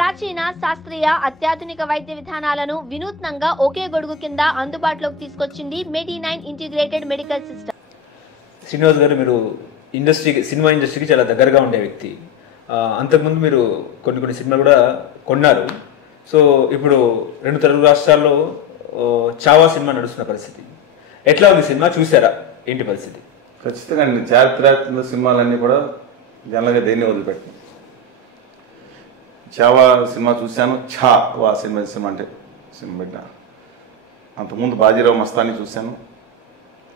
ప్రాచీన శాస్త్రీయ అత్యాధునిక వైద్య విధానాలను వినూత్నంగా ఒకే గొడుగు కింద అందుబాటులోకి తీసుకొచ్చింది మెడి9 ఇంటిగ్రేటెడ్ మెడికల్ సిస్టమ్. శ్రీనివాస్ గారు, మీరు సినిమా ఇండస్ట్రీకి చాలా దగ్గరగా ఉండే వ్యక్తి. అంతకుముందు మీరు కొన్ని సినిమాలు కూడా కొన్నారు. సో ఇప్పుడు 2 తెలుగు రాష్ట్రాల్లో చావా సినిమా నడుస్తున్న పరిస్థితి ఎట్లా ఉంది? సినిమా చూసారా? ఏంటి పరిస్థితి? ఖచ్చితంగా అండి. చారిత్రాత్మక సినిమాలన్నీ కూడా జనరల్గా దేన్ని వదిలిపెట్టాను. చావా సినిమా చూశాను. వా సినిమా అంటే సినిమా పెట్టిన. అంతకుముందు బాజీరావు మస్తాని చూశాను.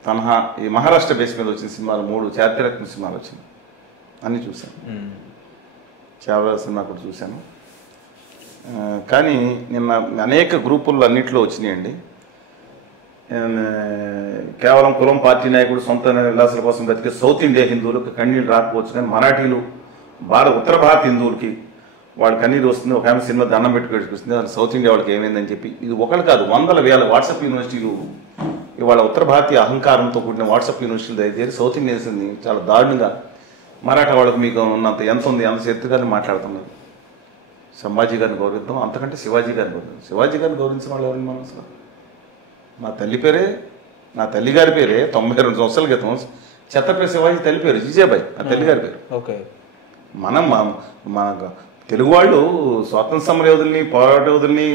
తనహా ఈ మహారాష్ట్ర బేస్ మీద వచ్చిన సినిమాలు 3 చారిత్రాత్మక సినిమాలు వచ్చినాయి, అన్నీ చూశాను. చావా సినిమా కూడా చూశాను. కానీ నిన్న అనేక గ్రూపుల్లో అన్నింటిలో వచ్చినాయండి. కేవలం కులం పార్టీ నాయకుడు సొంత విలాసాల కోసం బ్రతికే సౌత్ ఇండియా హిందువులకు కన్నీళ్ళు రాకపోవచ్చు, కానీ మరాఠీలు ఉత్తర భారత హిందువులకి వాళ్ళ కన్నీరు వస్తుంది. ఒక ఆమె సినిమా దండం పెట్టుకొస్తుంది, సౌత్ ఇండియా వాళ్ళకి ఏమైందని చెప్పి. ఇది ఒకటి కాదు, వందల వేల వాట్సాప్ యూనివర్సిటీలు ఇవాళ ఉత్తర భారతీయ అహంకారంతో కూడిన వాట్సాప్ యూనివర్సిటీలు దయచేసి సౌత్ ఇండియన్స్ని చాలా దారుణంగా మరాఠా వాళ్ళకి మీకు ఉన్నంత ఎంత ఉంది అంత శత్రుగానే మాట్లాడుతున్నారు. సంభాజీ గారిని గౌరవిద్దాం, అంతకంటే శివాజీ గారిని గౌరవిద్దాం. శివాజీ గారిని గౌరవించిన వాళ్ళు ఎవరిని మనసులో? నా తల్లి గారి పేరే 92 సంవత్సరాల క్రితం ఛత్రపతి శివాజీ తల్లి పేరు జీజాబాయి, ఆ తల్లి గారి పేరు. ఓకే, మనం మన తెలుగు వాళ్ళు స్వాతంత్ర సమర యోధుల్ని, పోరాట యోధుల్ని,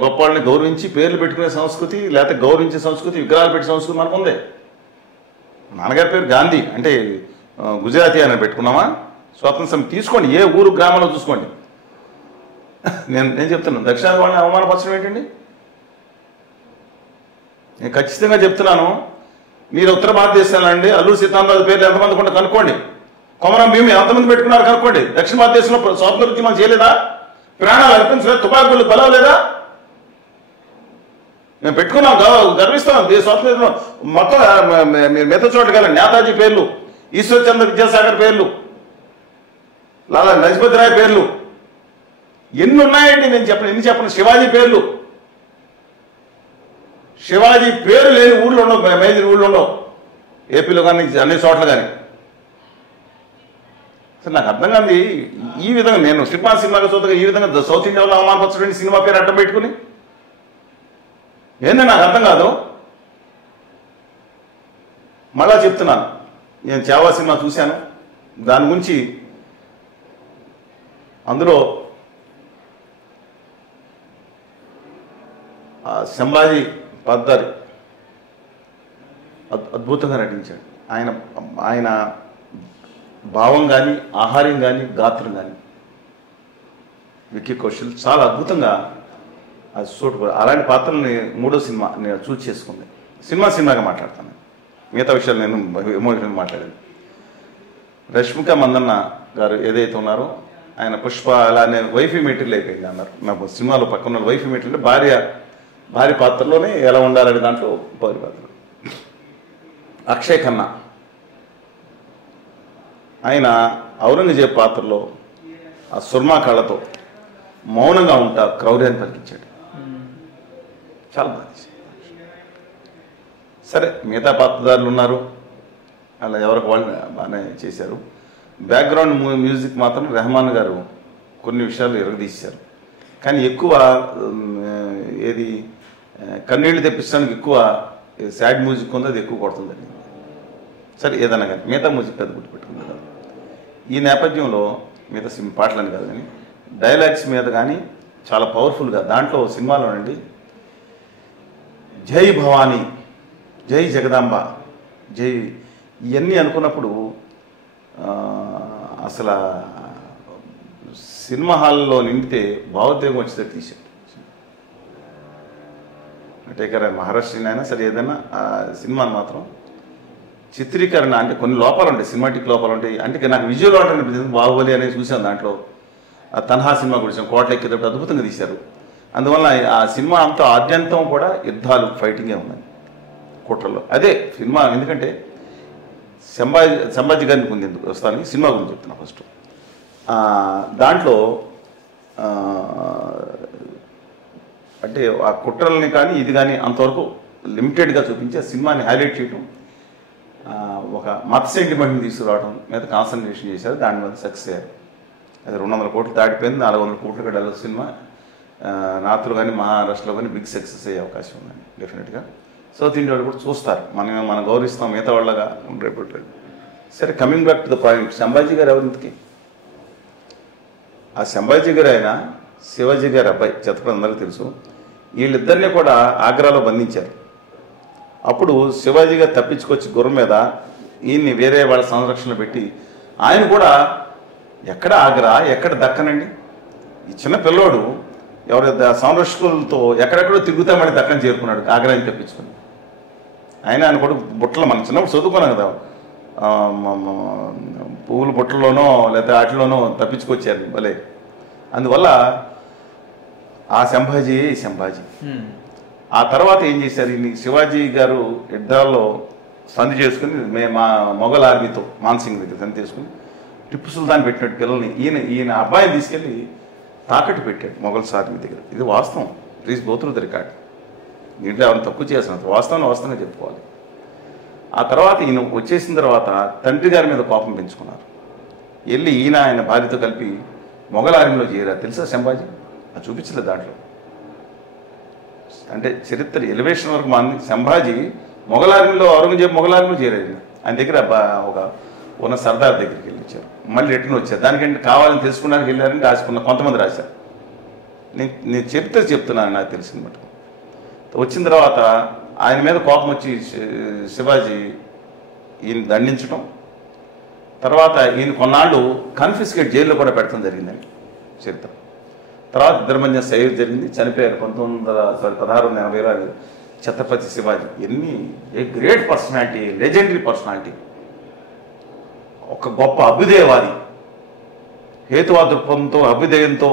గొప్ప వాళ్ళని గౌరవించి పేర్లు పెట్టుకునే సంస్కృతి, లేకపోతే గౌరవించే సంస్కృతి, విగ్రహాలు పెట్టే సంస్కృతి మనకు ఉంది. నాన్నగారి పేరు గాంధీ అంటే గుజరాతీ అని పెట్టుకున్నామా? స్వాతంత్ర సమరం తీసుకోండి, ఏ ఊరు గ్రామంలో చూసుకోండి. నేను చెప్తున్నాను, దక్షిణాది వాళ్ళని అవమానపరచడం ఏంటండి? నేను ఖచ్చితంగా చెప్తున్నాను. మీరు ఉత్తర భారతదేశంలో అండి అల్లూరు సీతారామరాజు పేర్లు ఎంతమంది కూడా కనుక్కోండి. కొమరం భీమి ఎంతమంది పెట్టుకున్నారు కనుక్కోండి. దక్షిణ భారతదేశంలో స్వాతంత్ర ఉద్యమాలు చేయలేదా? ప్రాణాలు అర్పించలేదు, తుపాకులు బలవలేదా? మేము పెట్టుకున్నాం, గర్విస్తాం. స్వాతంత్రంలో మొత్తం మీరు మిగతా చోట్ల కదా నేతాజీ పేర్లు, ఈశ్వర్ చంద్ర విద్యాసాగర్ పేర్లు, లాలా లజపతి రాయ్ పేర్లు ఎన్ని ఉన్నాయండి? నేను చెప్పను. శివాజీ పేర్లు, శివాజీ పేరు లేని ఊళ్ళో ఉండవు, మేజర్ ఊళ్ళో ఉండవు, ఏపీలో కానీ అన్ని చోట్ల కానీ. సరే, నాకు అర్థం కాదు ఈ విధంగా నేను సినిమాగా చూడగా ఈ విధంగా సౌత్ ఇండియాలో అవమానపరచడం సినిమా పేరు అడ్డం పెట్టుకుని ఏంటంటే నాకు అర్థం కాదు. మళ్ళా చెప్తున్నాను, నేను చావా సినిమా చూశాను. దాని గురించి అందులో సంభాజీ పద్దారి అద్భుతంగా నటించాడు. ఆయన భావం కానీ, ఆహార్యం కానీ, గాత్రం కానీ, విక్కీ కౌశల్ చాలా అద్భుతంగా అది చోటు. అలాంటి పాత్రల్ని 3వ సినిమా నేను చూస్ చేసుకుంది. సినిమాగా మాట్లాడతాను, మిగతా విషయాలు నేను ఎమోషనల్ మాట్లాడాను. రష్మిక మందన్న గారు ఏదైతే ఉన్నారో ఆయన పుష్ప అలానే వైఫీ మెటీరియల్ అయిపోయింది అన్నారు. నాకు సినిమాలో పక్కన వైఫీ మెటీరియల్ భార్య పాత్రలోనే ఎలా ఉండాలనే దాంట్లో భార్య పాత్ర. అక్షయ్ ఖన్నా ఆయన ఔరంగజేబ్ పాత్రలో ఆ సుర్మా కళ్ళతో మౌనంగా ఉంటా క్రౌర్యాన్ని పలికించాడు. చాలా బాగా. సరే, మిగతా పాత్రధారులు ఉన్నారు, అలా ఎవరికి వాళ్ళు బాగానే చేశారు. బ్యాక్గ్రౌండ్ మ్యూజిక్ మాత్రం రెహమాన్ గారు కొన్ని విషయాలు ఎరగదీశారు. కానీ ఎక్కువ ఏది కన్నీళ్ళు తెప్పించడానికి ఎక్కువ సాడ్ మ్యూజిక్ ఉంది, అది ఎక్కువ కొడుతుందండి. సరే, ఏదన్నా కానీ మిగతా మ్యూజిక్ పెద్ద గుర్తుపెట్టుకుంది కదా. ఈ నేపథ్యంలో మిగతా పాటలని కాదు కానీ డైలాగ్స్ మీద కానీ చాలా పవర్ఫుల్గా దాంట్లో సినిమాలోనండి జై భవానీ, జై జగదాంబ, జై ఇవన్నీ అనుకున్నప్పుడు అసలు సినిమా హాల్లో నిండితే భావోద్వేగం వచ్చేటట్టు తీశాడు. టేకర్ మహారాష్ట్రని అయినా సరే ఏదైనా సినిమాని మాత్రం చిత్రీకరణ అంటే కొన్ని లోపాలు ఉంటాయి, సినిమాటిక్ లోపాలు ఉంటాయి. అంటే నాకు విజువల్ అంటే బాహుబలి అనేది చూశాను. దాంట్లో ఆ తన్హా సినిమా కూడా కోట ఎక్కేటప్పుడు అద్భుతంగా తీశారు. అందువల్ల ఆ సినిమా అంతా ఆద్యంతం కూడా యుద్ధాలు, ఫైటింగే ఉన్నాయి కుట్రలో. అదే సినిమా. ఎందుకంటే సంభాజీ గారిని కొంచెం ఎందుకు వస్తాను, సినిమా గురించి చెప్తున్నా. ఫస్ట్ దాంట్లో అంటే ఆ కుట్రల్ని కానీ ఇది కానీ అంతవరకు లిమిటెడ్గా చూపించి ఆ సినిమాని హైలైట్ చేయడం, ఒక మత సెంటిమెంట్ని తీసుకురావడం మీద కాన్సన్ట్రేషన్ చేశారు. దాని మీద సక్సెస్ అయ్యారు. అది 200 కోట్లు దాటిపోయింది. 400 కోట్లు కూడా సినిమా నార్త్లో కానీ మహారాష్ట్రలో కానీ బిగ్ సక్సెస్ అయ్యే అవకాశం ఉందండి డెఫినెట్గా. సౌత్ ఇండియా వాళ్ళు కూడా చూస్తారు, మనం గౌరవిస్తాం మిగతా వాళ్ళగా రేపు. సరే, coming back to the point, Sambhaji గారు ఎవరింటికి? ఆ సంభాజీ గారు ఆయన శివాజీ గారి అబ్బాయి, ఛత్రపతి అందరికీ తెలుసు. వీళ్ళిద్దరినీ కూడా ఆగ్రాలో బంధించారు. అప్పుడు శివాజీ గారు తప్పించుకొచ్చి గుర్రం మీద ఈయన్ని వేరే వాళ్ళ సంరక్షణలో పెట్టి, ఆయన కూడా ఎక్కడ ఆగ్రా ఎక్కడ దక్కనండి, ఈ చిన్న పిల్లోడు ఎవరి సంరక్షకులతో ఎక్కడెక్కడో తిరుగుతామని దక్కని చేరుకున్నాడు ఆగ్రాని తప్పించుకుని. ఆయన కూడా బుట్టలో, మనం చిన్నప్పుడు చదువుకున్నాం కదా, పువ్వుల బుట్టలోనో లేదా వాటిలోనో తప్పించుకొచ్చారు భలే. అందువల్ల ఆ సంభాజీ. ఆ తర్వాత ఏం చేశారు, ఈ శివాజీ గారు యుద్ధాల్లో సంధి చేసుకుని మా మొఘల్ ఆర్మీతో మాన్సింగ్ దగ్గర సంధి చేసుకుని టిప్పు సుల్తాన్ పెట్టినట్టు పిల్లల్ని ఈయన అబ్బాయిని తీసుకెళ్ళి తాకట్టు పెట్టాడు మొఘల్స్ ఆర్మీ దగ్గర. ఇది వాస్తవం, please go through the record. దీంట్లో ఎవరిని తక్కువ చేస్తున్నారు, వాస్తవంగా చెప్పుకోవాలి. ఆ తర్వాత ఈయన వచ్చేసిన తర్వాత తండ్రి గారి మీద కోపం పెంచుకున్నారు. వెళ్ళి ఆయన భార్యతో కలిపి మొఘల్ ఆర్మీలో చేరారు. తెలుసా సంభాజీ? అది చూపించలేదు దాంట్లో. అంటే చరిత్ర ఎలివేషన్ వరకు సంభాజీ మొఘల్ ఆర్మీలో, ఔరంగజేబు మొఘల్ ఆర్మీలో చేరారు. ఆయన దగ్గర ఒక ఉన్న సర్దార్ దగ్గరికి వెళ్ళి ఇచ్చారు, మళ్ళీ రిటర్న్ వచ్చారు. దానికంటే కావాలని తెలుసుకోవడానికి వెళ్ళారని రాసుకున్న కొంతమంది రాశారు. నేను చరిత్ర చెప్తున్నాను, నాకు తెలిసిన మటుకు. వచ్చిన తర్వాత ఆయన మీద కోపం వచ్చి శివాజీ ఈయన దండించడం, తర్వాత ఈయన కొన్నాళ్ళు కన్ఫిస్కేట్ జైల్లో కూడా పెట్టడం జరిగిందని చరిత్ర. తర్వాత ఇద్దరి మధ్య సైర్ జరిగింది, చనిపోయారు 1680 Chhatrapati Shivaji. A great personality, legendary personality, ఒక గొప్ప అభ్యుదయవాది, హేతువా దృక్పథంతో అభ్యుదయంతో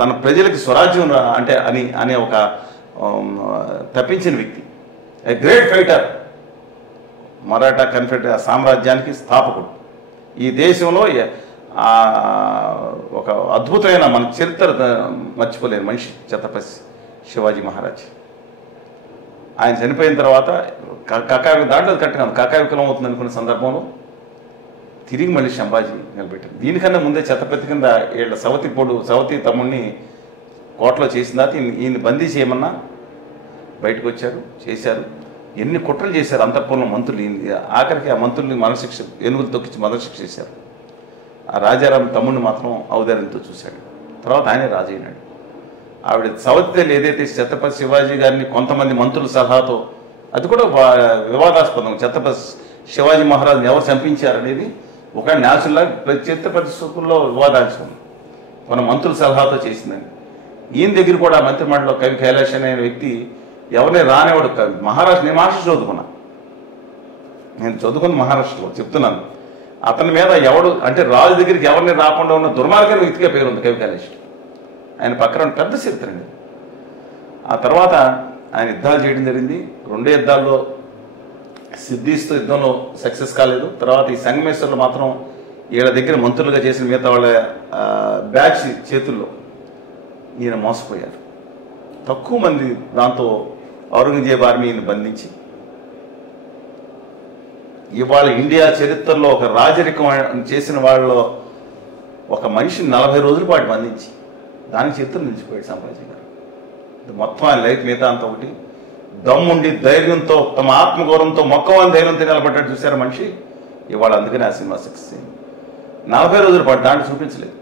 తన ప్రజలకి స్వరాజ్యం అంటే అనే ఒక తప్పించిన వ్యక్తి. ఏ గ్రేట్ ఫైటర్, మరాఠా కన్ఫెడరేట్ సామ్రాజ్యానికి స్థాపకుడు. ఈ దేశంలో ఒక అద్భుతమైన మన చరిత్ర మర్చిపోలేని మనిషి ఛత్రపతి శివాజీ మహారాజ్. ఆయన చనిపోయిన తర్వాత దాంట్లో కట్టగా కాకా వికలం అవుతుంది అనుకున్న సందర్భంలో తిరిగి మళ్ళీ సంభాజీ నిలబెట్టారు. దీనికన్నా ముందే ఛత్రపతి కింద వీళ్ళ సవతి తమ్ముడిని కోటలో చేసిన తర్వాత ఈయన బందీ చేయమన్నా బయటకు వచ్చారు, చేశారు. ఎన్ని కుట్రలు చేశారు అంతఃపురంలో మంత్రులు. ఆఖరికి ఆ మంత్రుల్ని మరణశిక్ష, ఏనుగులు తొక్కించి మరణశిక్ష చేశారు. ఆ రాజారాం తమ్ముడిని మాత్రం ఔదార్యంతో చూశాడు. తర్వాత ఆయనే రాజు అయినాడు. ఆవిడ సవతి తల్లి ఏదైతే ఛత్రపతి శివాజీ గారిని కొంతమంది మంత్రుల సలహాతో, అది కూడా వివాదాస్పదం, ఛత్రపతి శివాజీ మహారాజుని ఎవరు చంపించారనేది ఒక న్యాచురల్గా ఛత్రపతి సుకుల్లో వివాదాస్పదం, మన మంత్రుల సలహాతో చేసిందని. ఈయన దగ్గర కూడా మంత్రిమండలిలో కవి కైలాష్ అనే వ్యక్తి ఎవరిని రానివాడు. నేను మహారాష్ట్ర చదువుకున్న మహారాష్ట్రలో చెప్తున్నాను. అతని మీద ఎవడు అంటే రాజు దగ్గరికి ఎవరిని రాకుండా ఉన్న దుర్మార్గమైన వ్యక్తిగా పేరు ఉంది కవి కైలాష్. ఆయన పక్కన పెద్ద చరిత్ర అండి. ఆ తర్వాత ఆయన యుద్ధాలు చేయడం జరిగింది. 2 యుద్ధాల్లో సిద్ధిస్తూ యుద్ధంలో సక్సెస్ కాలేదు. తర్వాత ఈ సంగమేశ్వర్లో మాత్రం వీళ్ళ దగ్గర మంత్రులుగా చేసిన మిగతా వాళ్ళ బ్యాచ్ చేతుల్లో ఈయన మోసపోయారు. తక్కువ మంది దాంతో ఔరంగజేబు ఆర్మీని బంధించి ఇవాళ ఇండియా చరిత్రలో ఒక రాజరికం చేసిన వాళ్ళలో ఒక మనిషిని 40 రోజుల పాటు బంధించి దానికి చరిత్ర నిలిచిపోయాడు సంభాజీ గారు. మొత్తం ఆయన లైఫ్ మిగతా అంత ఒకటి దమ్ముండి ధైర్యంతో తమ ఆత్మగౌరవంతో మొక్కవాని ధైర్యంతో నిలబడ్డాడు చూశారు మనిషి. ఇవాళ అందుకని ఆ సినిమా సక్సెస్ అయింది. 40 రోజుల పాటు దాంట్లో చూపించలేదు.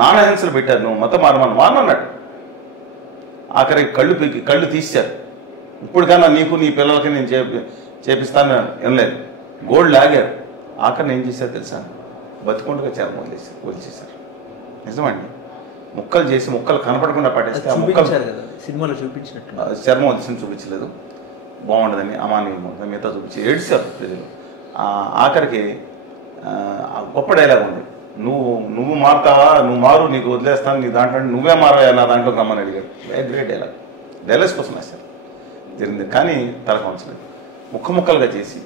నానహింసలు పెట్టారు, నువ్వు మతం మారమన్నాడు. ఆఖరికి కళ్ళు తీశారు. ఇప్పుడు కన్నా నీకు నీ పిల్లలకి నేను చేపిస్తాను వినలేదు. గోల్డ్ లాగారు. ఆఖరిని ఏం చేశారు తెలుసా? బతికొండగా చర్మం వదిలేశారు. నిజమండి. ముక్కలు చేసి ముక్కలు కనపడకుండా పట్టేస్తే ఆ ముక్కలు సినిమాలో చూపించినట్టు చర్మం వదిలేసి చూపించలేదు, బాగుండదని అమానీయం మిగతా చూపించి ఏడ్చారు ప్రజలు. ఆఖరికి గొప్ప డైలాగ్ ఉంది, నువ్వు మారుతావా, నువ్వు మారు, నీకు వదిలేస్తాను, నీ దాంట్లో నువ్వే మారవా నా దాంట్లో రమ్మని అడిగారు. గ్రేట్ డైలాగ్స్ కోసం వేశారు జరిగింది. కానీ తలకొంచలేదు. ముక్కలుగా చేసి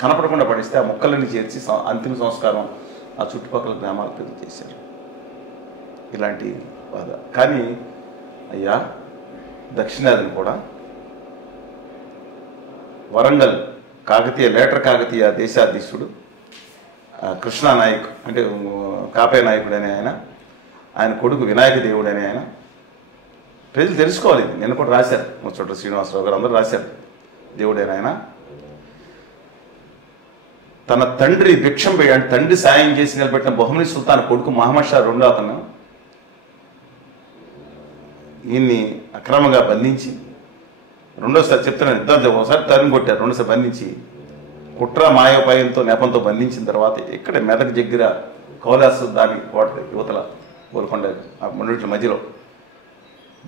కనపడకుండా పడిస్తే ఆ ముక్కలని చేర్చి అంతిమ సంస్కారం ఆ చుట్టుపక్కల గ్రామాలకు పెద్ద చేశారు. ఇలాంటి బాధ. కానీ అయ్యా దక్షిణాదిని కూడా వరంగల్ కాకతీయ దేశాధీశుడు కృష్ణానాయక్ అంటే కాపే నాయకుడని ఆయన కొడుకు వినాయక దేవుడని ప్రజలు తెలుసుకోవాలి. నిన్న కూడా రాశారు, ముచ్చట శ్రీనివాసరావు గారు అందరూ రాశారు. దేవుడైన తన తండ్రి భిక్షం వేయడానికి తండ్రి సాయం చేసి నిలబెట్టిన బహుమని సుల్తాన్ కొడుకు మహమ్మద్ షా రెండో అతను ఈయన్ని అక్రమంగా బంధించి, రెండోసారి చెప్తున్నాను, ఇద్దరు ఒకసారి తరిమి కొట్టారు, రెండోసారి బంధించి కుట్ర మాయోపాయంతో నెపంతో బంధించిన తర్వాత ఇక్కడ మెదక్ దగ్గర కౌలాసు దాని కోట యువతల గోల్కొండ ఆ మూడింటి మధ్యలో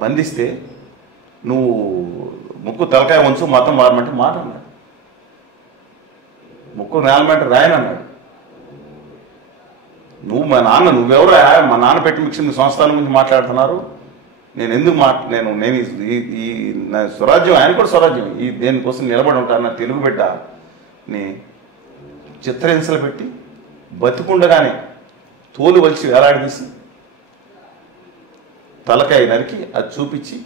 బంధిస్తే నువ్వు ముక్కు తలకాయ వంచు మతం మారమంటే మాట అన్నాడు. ముక్కు నేలమంటే రాయనన్నాడు. నువ్వెవరు మా నాన్న పెట్టి మిక్సింది సంస్థల గురించి మాట్లాడుతున్నారు, నేను ఎందుకు నేను ఈ స్వరాజ్యం, ఆయన కూడా స్వరాజ్యం, ఈ దేనికోసం నిలబడి ఉంటాను. నా తెలుగు బిడ్డ ని చిత్రహింసలు పెట్టి బతికుండగానే తోలు వలిచి వేలాడదీసి తలకాయ నరికి అది చూపించి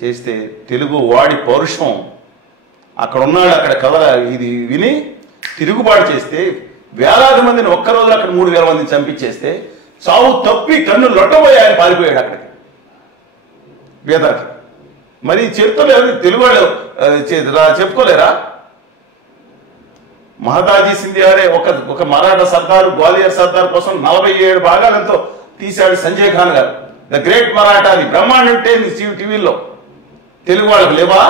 చేస్తే తెలుగు వాడి పౌరుషం అక్కడ ఉన్నాడు. అక్కడ కథ ఇది విని తిరుగుబాటు చేస్తే వేలాది మందిని ఒక్కరోజు అక్కడ 3,000 మందిని చంపించేస్తే చావు తప్పి కన్ను లొట్టబోయి ఆయన పారిపోయాడు అక్కడికి బీదర్కి. మరి చరిత్రలో తెలుగు వాళ్ళు చెప్పుకోలేరా? మహతాజీ సింధియా ఒక మరాఠా సర్దారు గ్వాలియర్ సర్దార్ కోసం 47 భాగాలతో తీశాడు సంజయ్ ఖాన్ గారు. ద గ్రేట్ మరాఠా అని బ్రహ్మాండ ఉంటే టీవీలో. తెలుగు వాళ్ళకి లేవా?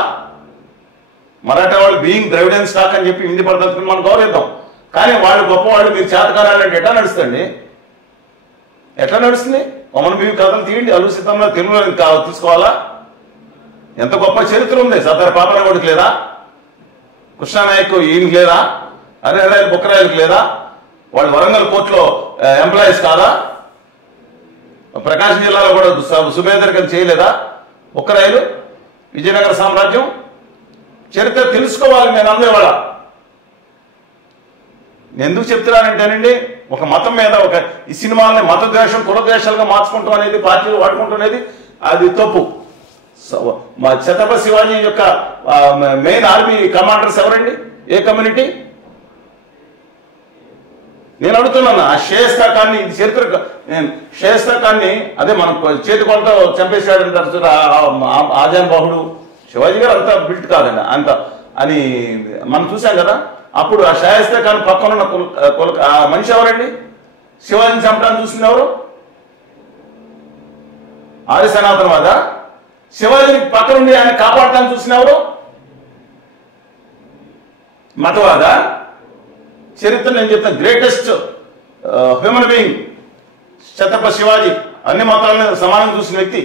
మరాఠా వాళ్ళు బీయింగ్ ద్రవిడియన్ స్టాక్ అని చెప్పి హిందీ పడదలుచుకుని మనం గౌరవిద్దాం. కానీ వాళ్ళు గొప్పవాళ్ళు, మీరు చేతకాలంటే ఎట్లా నడుస్తుంది? ఎట్లా నడుస్తుంది? మన మీ కథలు తీయండి, అలుసితంలో తెలుగులో తీసుకోవాలా? ఎంత గొప్ప చరిత్ర ఉంది. సర్దార్ పాపనగౌడికి లేదా? కృష్ణానాయక్ ఈయనకి లేదా? హరిహరాయలు బుక్కరాయలకు లేదా? వాళ్ళు వరంగల్ కోర్టులో ఎంప్లాయీస్ కాదా? ప్రకాశం జిల్లాలో కూడా సుబేదర్ గారు చేయలేదా? బుక్కరాయలు విజయనగర సామ్రాజ్యం చరిత్ర తెలుసుకోవాలి. నేను అందేవాళ్ళ నేను ఎందుకు చెప్తున్నానంటేనండి, ఒక మతం మీద ఈ సినిమాలని మత ద్వేషం కులద్వేషాలుగా మార్చుకుంటాం అనేది, పార్టీలు వాడుకుంటున్నది అది తప్పు. మా ఛత్రపతి శివాజీ యొక్క మెయిన్ ఆర్మీ కమాండర్స్ ఎవరండి? ఏ కమ్యూనిటీ? నేను అడుగుతున్నాను. ఆ షేస్తా ఖాన్ని, ఇది చరిత్ర, నేను షేస్తా ఖాన్ని అదే మనం చేతి కొలతో చంపేశాడు అంటారు ఆజాన్ బాహుడు. శివాజీ గారు అంత బిల్ట్ కాదండి అంత అని మనం చూసాం కదా. అప్పుడు ఆ షాయిస్తా ఖాన్ పక్కన ఉన్న మనిషి ఎవరండి? శివాజీని చంపడానికి చూసింది ఎవరు? ఆర్య సనాతనవాద. శివాజీని పక్కనుండి ఆయన కాపాడటానికి చూసిన ఎవరు? మతవాద. చరిత్ర నేను చెప్తాను, greatest human being Chhatrapati Shivaji. అన్ని మతాలను సమానంగా చూసిన వ్యక్తి,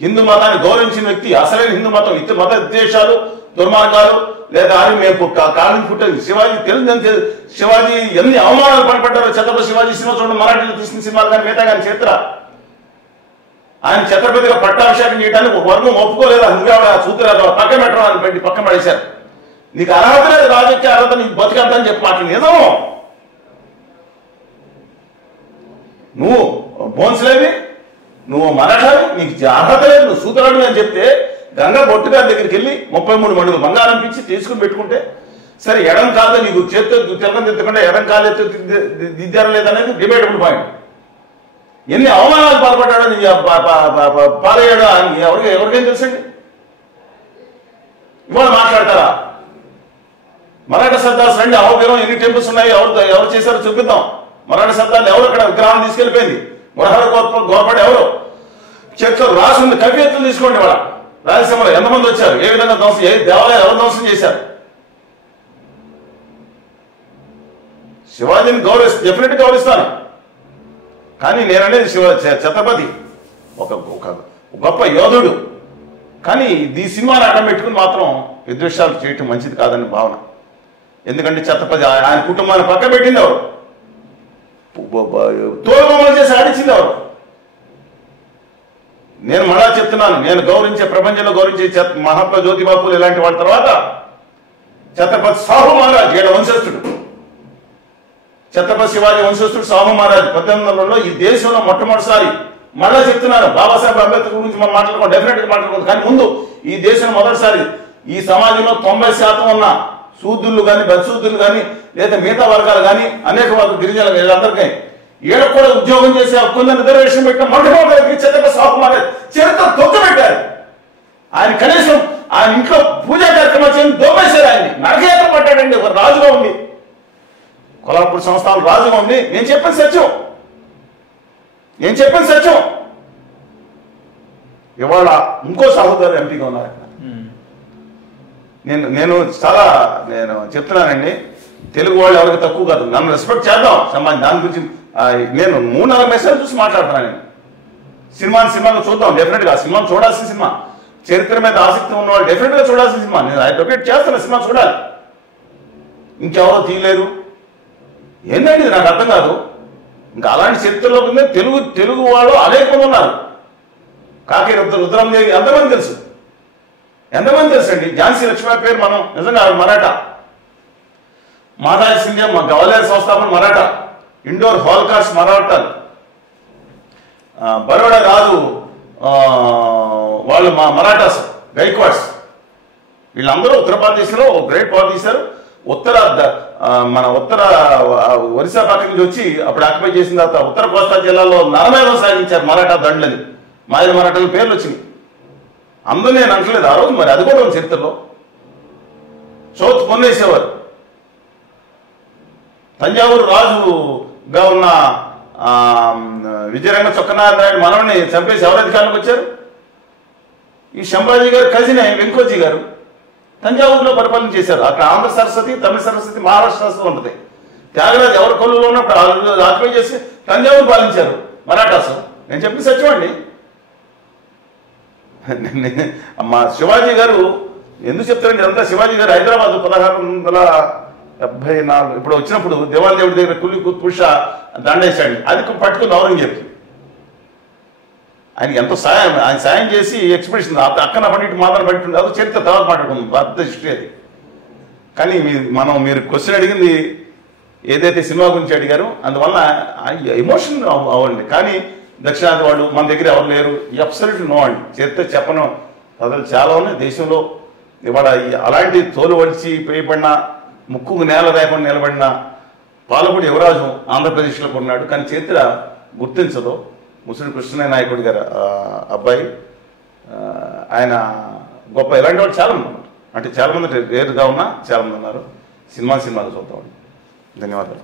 హిందూ మతాన్ని గౌరవించిన వ్యక్తి, అసలైన హిందూ మతం. మత ద్వేషాలు, దుర్మార్గాలు లేదా అని మేము కాలం పుట్టేది. శివాజీ తెలుగు శివాజీ ఎన్ని అవమానాలు పడిపడ్డారో ఛత్రపతి శివాజీ సినిమా చూడండి, మరాఠీలో తీసిన సినిమాలు కానీ మిగతా కానీ చరిత్ర. ఆయన ఛత్రపతిగా పట్టాభిషేకం చేయడానికి ఒక వర్గం ఒప్పుకోలేదు. అందుకే సూత్రాలు పక్కన పెట్టడం అని పెట్టి పక్కన పడేశారు. నీకు అర్హత లేదు, రాజకీయ అర్హత నీకు బతికద్దని చెప్పి మాట నిజం. నువ్వు బోన్స్లేవి, నువ్వు మరాఠావి, నీకు అర్హత లేదు, నువ్వు సూత్రాడు అని చెప్తే గంగా బొట్టుగారి దగ్గరికి వెళ్ళి 33 మడుగులు బంగారం పిచ్చి తీసుకుని పెట్టుకుంటే సరే, ఎడం కాదు నీకు చేతితో తిరగం తిట్టకుండా ఎడం కాలు ఎత్తు దిద్దారా లేదనేది డిబేటబుల్ పాయింట్. ఎన్ని అవమానాలు పాల్పడ్డాడో పాలయ్యాడో అని ఎవరికేం తెలుసండి? ఇవాళ మాట్లాడతారా? మరాఠా సర్దార్స్ రండి, అవపేరం ఎన్ని టెంపుల్స్ ఉన్నాయి, ఎవరు చేశారో చూపిద్దాం. మరాఠా సర్దార్లు ఎవరు అక్కడ విగ్రహం తీసుకెళ్లిపోయింది? మురహర గోర్పడి ఎవరు? చర్చలు రాసింది, కవియత్తులు తీసుకోండి. వాళ్ళ రాయలసీమలో ఎంతమంది వచ్చారు, ఏ విధంగా ధ్వంసం, ఏ దేవాలయం ఎవరు ధ్వంసం చేశారు? శివాజీని డెఫినెట్ గౌరవిస్తాను. కానీ నేననేది ఛత్రపతి ఒక గొప్ప యోధుడు. కానీ ఈ సినిమాని అడ్డం పెట్టుకుని మాత్రం విద్వేషాలు చేయటం మంచిది కాదని భావన. ఎందుకంటే ఛత్రపతి ఆయన కుటుంబాన్ని పక్క పెట్టింది ఎవరు? తోలుబొమ్మలు చేసి ఆడించింది ఎవరు? నేను మళ్ళా చెప్తున్నాను, నేను గౌరవించే, ప్రపంచంలో గౌరవించే మహాత్మా జ్యోతిబాపులు ఇలాంటి వాళ్ళ తర్వాత ఛత్రపతి సాహు మహారాజ్ ఏడ వంశస్థుడు. ఛత్రపతి శివాజీ వంశస్థుడు సాహు మహారాజ్ 1800లో ఈ దేశంలో మొట్టమొదటిసారి, మళ్ళా చెప్తున్నాను, బాబాసాహెబ్ అంబేద్కర్ గురించి మనం మాట్లాడుకోవాలి, డెఫినెట్ గా మాట్లాడుకోవాలి. కానీ ముందు ఈ దేశంలో మొదటిసారి ఈ సమాజంలో 90% ఉన్న శూద్రులు కానీ, బద్శూద్రులు కానీ, లేదా మిగతా వర్గాలు కానీ, అనేక వర్గ గిరిజనులు వీళ్ళందరికీ ఈడ కూడా ఉద్యోగం చేసి కొందరు రిజర్వేషన్ పెట్టిన మొట్టమొదటి చంద్రబాబు సాగు మారారు, చరిత్ర తొక్కబెట్టారు. ఆయన కనీసం ఆయన ఇంట్లో పూజా కార్యక్రమాలు చేయని దోపేశారు. ఆయన్ని నరకయాత్ర పట్టాడండి ఒక రాజుగా ఉండి, కొల్లాపూర్ సంస్థానం రాజుగా ఉండి. నేను చెప్పిన సత్యం. ఇవాళ ఇంకో సహోదరు ఎంపీగా ఉన్నారు. నేను చెప్తున్నానండి, తెలుగు వాళ్ళు ఎవరికి తక్కువ కాదు, నన్ను రెస్పెక్ట్ చేద్దాం సమాజం. దాని గురించి నేను 3-4 మెసేజ్ చూసి మాట్లాడుతున్నాను. నేను సినిమాను చూద్దాం, డెఫినెట్గా సినిమాను చూడాల్సిన సినిమా, చరిత్ర మీద ఆసక్తి ఉన్న వాళ్ళు డెఫినెట్గా చూడాల్సిన సినిమా. నేను అడ్వకేట్ చేస్తున్న సినిమా చూడాలి, ఇంకెవరో తీయలేరు. ఏంటండి నాకు అర్థం కాదు. ఇంకా అలాంటి చరిత్రలో తెలుగు వాళ్ళు అనేక మంది ఉన్నారు. కాకి రుద్రందేవి ఎంతమంది తెలుసు అండి. ఝాన్సీ లక్ష్మీ పేరు మనం నిజంగా మరాఠా. మాతాజీ సింధియా గవలేర్ సంస్థాపన మరాఠా. ఇండోర్ హోల్కార్స్ మరాఠాలు. బరోడా రాజు వాళ్ళు మరాఠాస్, గైక్వాడ్స్. వీళ్ళందరూ ఉత్తరప్రదేశ్లో గ్రేట్ పవర్ తీశారు. ఉత్తర ఒరిస్సా పక్క నుంచి వచ్చి అప్పుడు ఆక్యుపై చేసిన తర్వాత ఉత్తర కోస్తా జిల్లాలో నరమేధం సాగించారు మరాఠా దండ్లని. మాయల మరాఠాల పేర్లు వచ్చినాయి. అందరూ నేను అంటలేదు ఆ రోజు, మరి అది కూడా ఉంది చరిత్రలో. చౌత్ పొన్నేసేవారు. తంజావూరు రాజుగా ఉన్న విజయరంగ చొక్కనారాయణ నాయుడు మనవడిని చంపేసి ఎవరు అధికారంలోకి వచ్చారు? ఈ శంభాజీ గారు కజినే వెంకోజీ గారు తంజావూరులో పరిపాలన చేశారు. అక్కడ ఆంధ్ర సరస్వతి, తమిళ సరస్వతి, మహారాష్ట్ర సరస్వతి ఉంటుంది. త్యాగరాజు ఎవరి కొలువులో ఉన్నప్పుడు ఆక్యుపై చేసి తంజావూరు పాలించారు మరాఠాస్. నేను చెప్పిన సత్యం అండి. మా శివాజీ గారు ఎందుకు చెప్తారండి ఇదంతా? శివాజీ గారు హైదరాబాద్ 1674 ఇప్పుడు వచ్చినప్పుడు దేవాల దేవుడి దగ్గర కులి పురుష దండేశాడు. అది పట్టుకుని ఔరంగజేబు ఆయనకి ఎంతో ఆయన సాయం చేసి ఎక్స్పెడిషన్ అక్కన పండిట్టు మాత్రం పట్టి అది చరిత్ర తర్వాత మాట్లాడుకుందాం, పెద్ద హిస్టరీ అది. కానీ మీరు క్వశ్చన్ అడిగింది ఏదైతే సినిమా గురించి అడిగారో అందువల్ల ఎమోషన్ అవ్వండి. కానీ దక్షిణాది వాళ్ళు మన దగ్గర ఎవరు లేరు, అబ్సల్యూట్లీ నో అండి. చరిత్ర చెప్పను కథలు చాలా ఉన్నాయి దేశంలో. ఇవాళ అలాంటి తోలు వడిచి పేయబడిన ముక్కు నేల రేపడి నిలబడిన పాలపూడి యువరాజు ఆంధ్రప్రదేశ్లో కొన్నాడు. కానీ చరిత్ర గుర్తించదు. ముసలి కృష్ణయ్య నాయకుడి గారు అబ్బాయి, ఆయన గొప్ప. ఇలాంటి వాళ్ళు చాలా మంది ఉన్నారు. అంటే చాలా మంది రేరుగా ఉన్నా చాలా మంది ఉన్నారు. సినిమాలు చూద్దామండి. ధన్యవాదాలు.